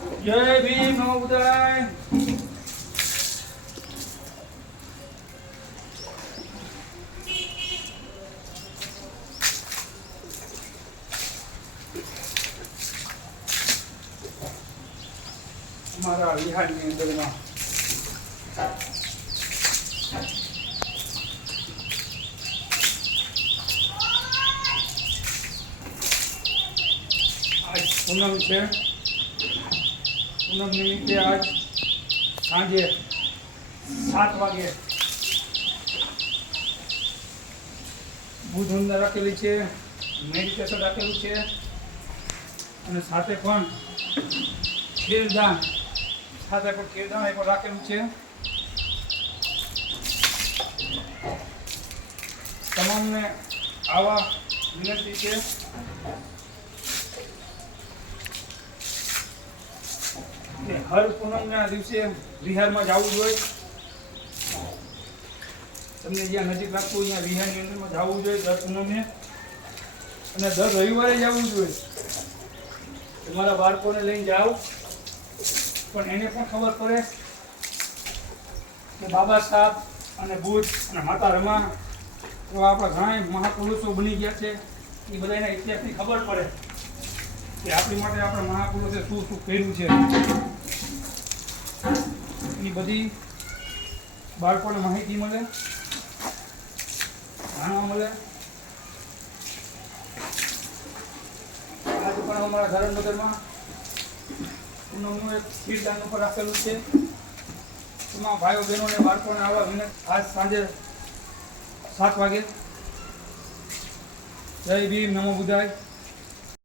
જય ભીમ નમો બુદ્ધાય અમારા વિહારની અંદરમાં આજ પૂનમ છે પૂનમ નિમિત્તે આજ સાંજે સાત વાગે. બુધ વંદના રાખેલી છે, મેડિટેશન રાખેલું છે, અને સાથે પણ ખેરદાન સાથે પણ ખેરદાન એ પણ રાખેલું છે. તમામને આવા વિનંતી છે. હર પૂનમના દિવસે વિહારમાં જવું જોઈએ. તમને જ્યાં નજીક લાગતું ત્યાં વિહારની અંદરમાં જવું જોઈએ, દર પૂનમે. અને દર રવિવારે જવું જોઈએ. તમારા બાળકોને લઈને જાઓ. પણ એને પણ ખબર પડે કે બાબા સાહેબ અને બુદ્ધ અને માતા રમા એવા આપણા ઘણા મહાપુરુષો બની ગયા છે. એ બધાના ઇતિહાસની ખબર પડે. કે આપણી માટે આપણા મહાપુરુષે શું શું કર્યું છે? એની બધી બાળકોને માહિતી મળે, જાણવા મળે. આજે પણ અમારા ધરણનગરમાં પૂનમનું એક ખીરદાન ઉપર છે. એમાં ભાઈઓ બહેનોને બાળકોને આવા વિનંતી, આજ સાંજે સાત વાગે. જય ભીમ, નમો બુદ્ધાય